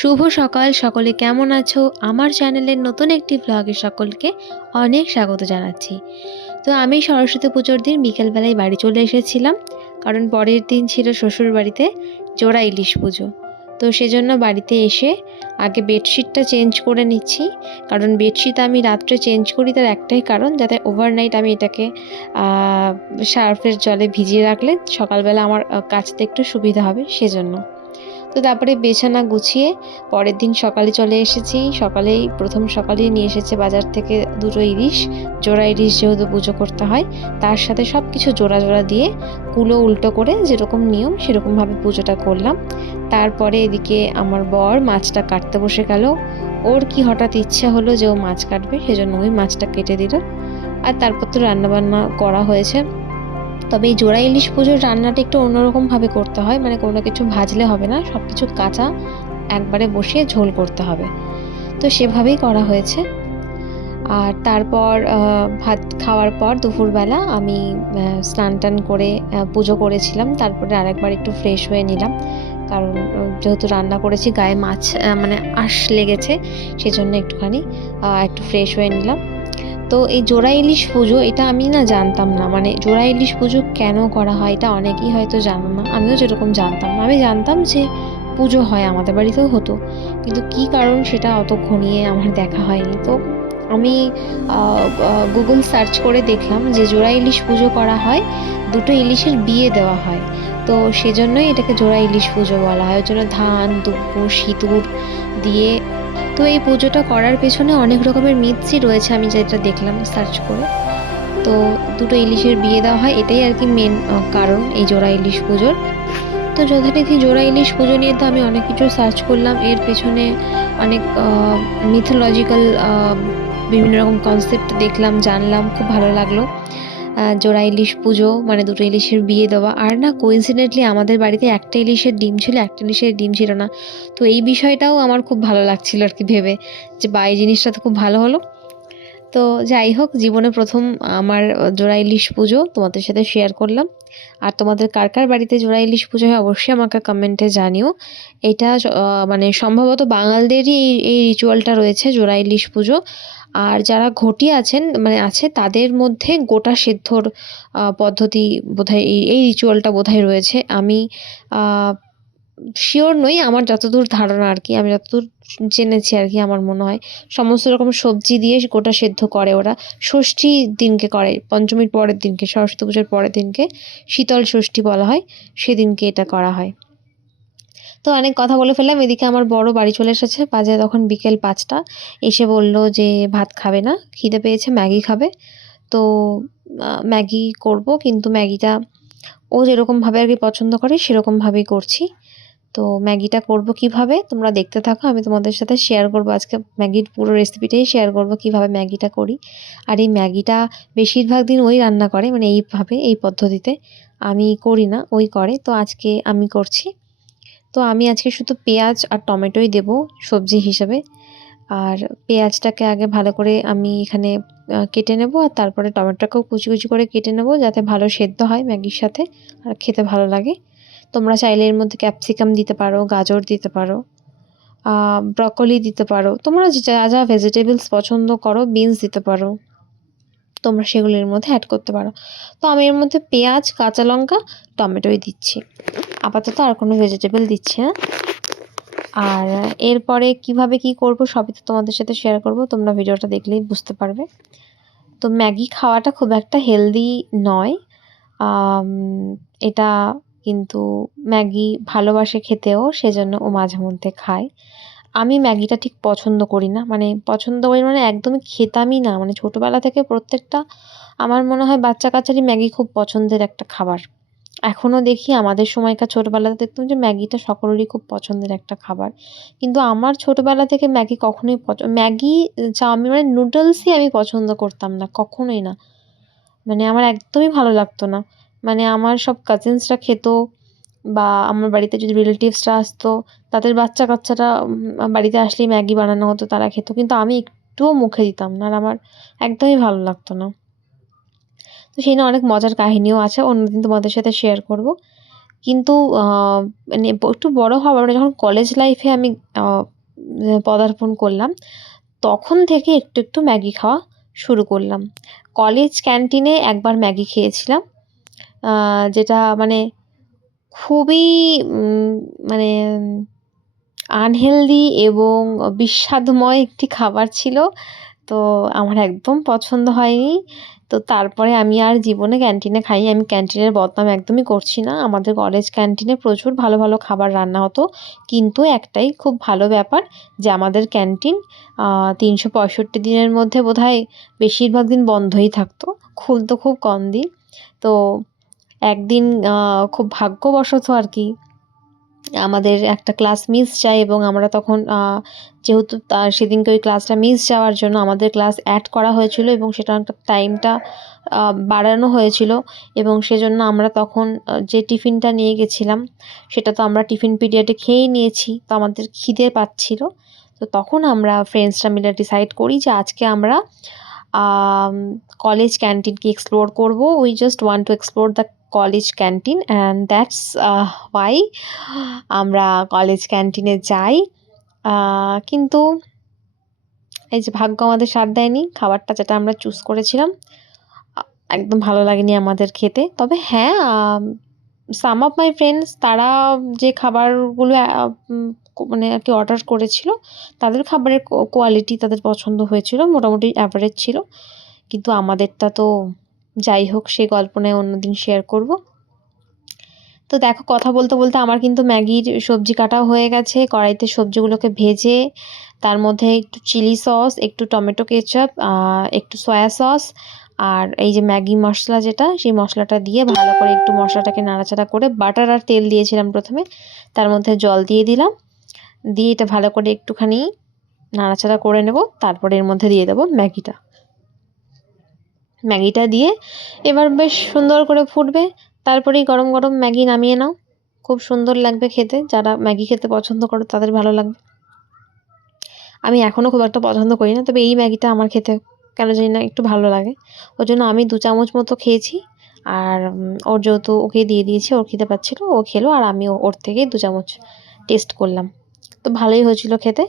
শুভ সকাল, সকলে কেমন আছো? আমার চ্যানেলের নতুন একটি ভ্লগে সকলকে অনেক স্বাগত জানাচ্ছি। তো আমি সরস্বতী পুজোর দিন বিকেলবেলায় বাড়ি চলে এসেছিলাম, কারণ পরের দিন ছিল শ্বশুর বাড়িতে জোড়া ইলিশ পুজো। তো সেজন্য বাড়িতে এসে আগে বেডশিটটা চেঞ্জ করে নিচ্ছি, কারণ বেডশিট আমি রাত্রে চেঞ্জ করি তার একটাই কারণ, যাতে ওভারনাইট আমি এটাকে সার্ফের জলে ভিজিয়ে রাখলে সকালবেলা আমার কাচতে একটু সুবিধা হবে সেজন্য। তো তারপরে বিছানা গুছিয়ে পরের দিন সকালে চলে এসেছি। প্রথম সকালেই নিয়ে এসেছে বাজার থেকে দুটো ইলিশ, জোড়া ইলিশ যেহেতু পুজো করতে হয়, তার সাথে সব কিছু জোড়া জোড়া দিয়ে কুলো উল্টো করে যেরকম নিয়ম সেরকমভাবে পুজোটা করলাম। তারপরে এদিকে আমার বর মাছটা কাটতে বসে গেল। ওর কি হঠাৎ ইচ্ছা হলো যে ও মাছ কাটবে, সেজন্য ওই মাছটা কেটে দিল। আর তারপর তো রান্নাবান্না করা হয়েছে। তবে এই জোড়া ইলিশ পুজোর রান্নাটা একটু অন্যরকমভাবে করতে হয়, মানে কোনো কিছু ভাজলে হবে না, সব কিছু কাঁচা একবারে বসিয়ে ঝোল করতে হবে। তো সেভাবেই করা হয়েছে। আর তারপর ভাত খাওয়ার পর দুপুরবেলা আমি স্নান টান করে পুজো করেছিলাম। তারপরে আরেকবার একটু ফ্রেশ হয়ে নিলাম, কারণ যেহেতু রান্না করেছি গায়ে মাছ মানে আঁশ লেগেছে, সেজন্য একটুখানি একটু ফ্রেশ হয়ে নিলাম। তো এই জোড়া ইলিশ পুজো এটা আমি না জানতাম না, মানে জোড়া ইলিশ পুজো কেন করা হয় এটা অনেকেই হয়তো জানো না, আমিও যেরকম জানতাম না। আমি জানতাম যে পুজো হয়, আমাদের বাড়িতেও হতো, কিন্তু কি কারণ সেটা অত ঘনিয়ে আমার দেখা হয়নি। তো আমি গুগল সার্চ করে দেখলাম যে জোড়া ইলিশ পুজো করা হয়, দুটো ইলিশের বিয়ে দেওয়া হয়, তো সেজন্যই এটাকে জোড়া ইলিশ পুজো বলা হয়। ওই জন্য ধান দুব্ব সিঁদুর দিয়ে। তো এই পুজোটা করার পেছনে অনেক রকমের মিথ্যই রয়েছে, আমি যেটা দেখলাম সার্চ করে। তো দুটো ইলিশের বিয়ে দেওয়া হয়, এটাই আর কি মেন কারণ এই জোড়া ইলিশ পুজোর। তো যথারীতি জোড়া ইলিশ পুজো নিয়ে তো আমি অনেক কিছু সার্চ করলাম, এর পেছনে অনেক মিথোলজিক্যাল বিভিন্ন রকম কনসেপ্ট দেখলাম, জানলাম, খুব ভালো লাগলো। জোড়া ইলিশ পুজো মানে দুটো ইলিশের বিয়ে দেওয়া। আর না, কোইন্সিডেন্টলি আমাদের বাড়িতে একটা ইলিশের ডিম ছিল, একটা ইলিশের ডিম ছিল না। তো এই বিষয়টাও আমার খুব ভালো লাগছিল আর কি ভেবে, যে এই জিনিসটা তো খুব ভালো হলো। তো যাই হোক, জীবনে প্রথম আমার জোড়া ইলিশ পুজো তোমাদের সাথে শেয়ার করলাম। আর তোমাদের কার কার বাড়িতে জোড়া ইলিশ পুজো হয় অবশ্যই আমাকে কমেন্টে জানিও। এটা মানে সম্ভবত বাঙালদেরই এই রিচুয়ালটা রয়েছে, জোড়া ইলিশ পুজো। আর যারা ঘটি আছেন মানে আছে, তাদের মধ্যে গোটা সেদ্ধর পদ্ধতি বোধহয় এই রিচুয়ালটা বোধহয় রয়েছে। আমি শিওর নই, আমার যতদূর ধারণা আর কি, আমি যতদূর জেনেছি আর কি, আমার মনে হয় সমস্ত রকম সবজি দিয়ে গোটা সেদ্ধ করে ওরা। ষষ্ঠী দিনকে করে, পঞ্চমীর পরের দিনকে, সরস্বতী পুজোর পরের দিনকে শীতল ষষ্ঠী বলা হয়, সেদিনকে এটা করা হয়। তো অনেক কথা বলে ফেললাম। এদিকে আমার বড় বাড়ি চলে এসেছে, বাজে তখন বিকেল 5টা। এসে বলল যে ভাত খাবে না, খিদে পেয়েছে, ম্যাগি খাবে। তো ম্যাগি করব, কিন্তু ম্যাগিটা ও যেরকমভাবে আর কি পছন্দ করে সেরকমভাবেই করছি। তো ম্যাগিটা করব কিভাবে তোমরা দেখতে থাকো, আমি তোমাদের সাথে শেয়ার করব আজকে ম্যাগির পুরো রেসিপিটাই শেয়ার করব কিভাবে ম্যাগিটা করি। আর এই ম্যাগিটা বেশিরভাগ দিন ওই রান্না করে, মানে এইভাবে এই পদ্ধতিতে, আমি করি না, ওই করে। তো আজকে আমি করছি। তো আমি আজকে শুধু পেঁয়াজ আর টমেটোই দেব সবজি হিসেবে। আর পেঁয়াজটাকে আগে ভালো করে আমি এখানে কেটে নেব, আর তারপরে টমেটোটাকেও কুচি কুচি করে কেটে নেব, যাতে ভালো সেদ্ধ হয় ম্যাগির সাথে আর খেতে ভালো লাগে। তোমরা চাইলে এর মধ্যে ক্যাপসিকাম দিতে পারো, গাজর দিতে পারো, ব্রকলি দিতে পারো, তোমরা যা যা ভেজিটেবলস পছন্দ করো, বিনস দিতে পারো, তোমরা সেগুলো এর মধ্যে অ্যাড করতে পারো। তো আমি এর মধ্যে পেঁয়াজ, কাঁচা লঙ্কা, টমেটোই দিচ্ছি, আপাতত আর কোনো ভেজিটেবল দিচ্ছি না। আর এরপরে কিভাবে কি করব সবই তো তোমাদের সাথে শেয়ার করব, তোমরা ভিডিওটা দেখলেই বুঝতে পারবে। তো ম্যাগি খাওয়াটা খুব একটা হেলদি নয়, এটা কিন্তু ম্যাগি ভালোবাসে খেতেও, সেজন্য ও মাঝে মধ্যে খায়। আমি ম্যাগিটা ঠিক পছন্দ করি না, মানে পছন্দ করি মানে একদমই খেতামই না, মানে ছোটোবেলা থেকে প্রত্যেকটা আমার মনে হয় বাচ্চা কাচ্চারই ম্যাগি খুব পছন্দের একটা খাবার। এখনও দেখি আমাদের সময়কার ছোটোবেলাতে দেখতাম যে ম্যাগিটা সকলেরই খুব পছন্দের একটা খাবার, কিন্তু আমার ছোটোবেলা থেকে ম্যাগি কখনোই ম্যাগি, চাউমিন মানে নুডলসই আমি পছন্দ করতাম না, কখনোই না। মানে আমার একদমই ভালো লাগতো না। মানে আমার সব কাজিনসরা খেত, বা আমার বাড়িতে যদি রিলেটিভসরা আসতো, তাদের বাচ্চা কাচ্চারা বাড়িতে আসলেই ম্যাগি বানানো হতো, তারা খেত, কিন্তু আমি একটুও মুখে দিতাম না, আর আমার একদমই ভালো লাগতো না। তো সেই নিয়ে অনেক মজার কাহিনীও আছে, অন্যদিন তোমাদের সাথে শেয়ার করব। কিন্তু মানে একটু বড় হওয়ার মানে যখন কলেজ লাইফে আমি আ পদার্পণ করলাম, তখন থেকে একটু, একটু ম্যাগি খাওয়া শুরু করলাম। কলেজ ক্যান্টিনে একবার ম্যাগি খেয়েছিলাম। যেটা মানে খুবই মানে আনহেলদি এবং বিস্বাদময় একটি খাবার ছিল। তো আমার একদম পছন্দ হয়নি। তো তারপরে আমি আর জীবনে ক্যান্টিনে খাইনি। আমি ক্যান্টিনের বদনাম একদমই করছি না। আমাদের কলেজ ক্যান্টিনে প্রচুর ভালো, ভালো খাবার রান্না হতো। কিন্তু একটাই খুব ভালো ব্যাপার যে আমাদের ক্যান্টিন ৩৬৫ দিনের মধ্যে বোধহয় বেশিরভাগ দিন বন্ধই থাকতো। খুলতো খুব কম দিন। তো একদিন খুব ভাগ্যবশত আরকি আমাদের একটা ক্লাস মিস যায় এবং আমরা তখন যেহেতু সেদিনকে ওই ক্লাসটা মিস যাওয়ার জন্য আমাদের ক্লাস অ্যাড করা হয়েছিল এবং সেটা একটা টাইমটা বাড়ানো হয়েছিল এবং সেজন্য আমরা তখন যে টিফিনটা নিয়ে গেছিলাম সেটা তো আমরা টিফিন পিরিয়ডে খেয়েই নিয়েছি। তো আমাদের খিদে পাচ্ছিল। তো তখন আমরা ফ্রেন্ডসরা মিলে ডিসাইড করি যে আজকে আমরা আম কলেজ ক্যান্টিনকে এক্সপ্লোর করব। We just want to explore the college canteen and that's why আমরা কলেজ ক্যান্টিনে যাই। আ কিন্তু এই যে ভাগ্য আমাদের সাথ দেয়নি। খাবারটা যেটা আমরা চুজ করেছিলাম আ একদম ভালো লাগেনি আমাদের খেতে। তবে হ্যাঁ, some of my friends তারা যে খাবারগুলো মানে আরকি অর্ডার করেছিল, তাদের খাবারের কোয়ালিটি তাদের পছন্দ হয়েছিল। মোটামুটি এভারেজ ছিল। কিন্তু আমাদেরটা তো যাই হোক সে গল্প নয় অন্যদিন শেয়ার করব। তো দেখো কথা বলতে, বলতে আমার কিন্তু ম্যাগির সবজি কাটাও হয়ে গেছে। কড়াইতে সবজিগুলোকে ভেজে তার মধ্যে একটু চিলি সস, একটু টমেটো কেচাপ, একটু সয়া সস আর এই যে ম্যাগি মসলা যেটা, সেই মসলাটা দিয়ে ভালো করে একটু মসলাটাকে নাড়াচাড়া করে বাটার আর তেল দিয়েছিলাম ১ম এ। তার মধ্যে জল দিয়ে দিলাম। দিয়ে এটা ভালো করে একটুখানি নাড়াচাড়া করে নেব। তারপরে এর মধ্যে দিয়ে দেব ম্যাগিটা। ম্যাগিটা দিয়ে এবার বেশ সুন্দর করে ফুটবে। তারপরেই গরম, গরম ম্যাগি নামিয়ে নাও। খুব সুন্দর লাগবে খেতে। যারা ম্যাগি খেতে পছন্দ করে তাদের ভালো লাগবে। আমি এখনও খুব একটা পছন্দ করি না। তবে এই ম্যাগিটা আমার খেতে কেন জানি না একটু ভালো লাগে। ওজন্য আমি ২ চামচ মতো খেয়েছি। আর ওর যেহেতু ওকে দিয়ে দিয়েছি, ওর খিদে পাচ্ছিল, ও খেলো আর আমিও ওর থেকেই ২ চামচ টেস্ট করলাম। তো ভালোই হয়েছিল খেতে।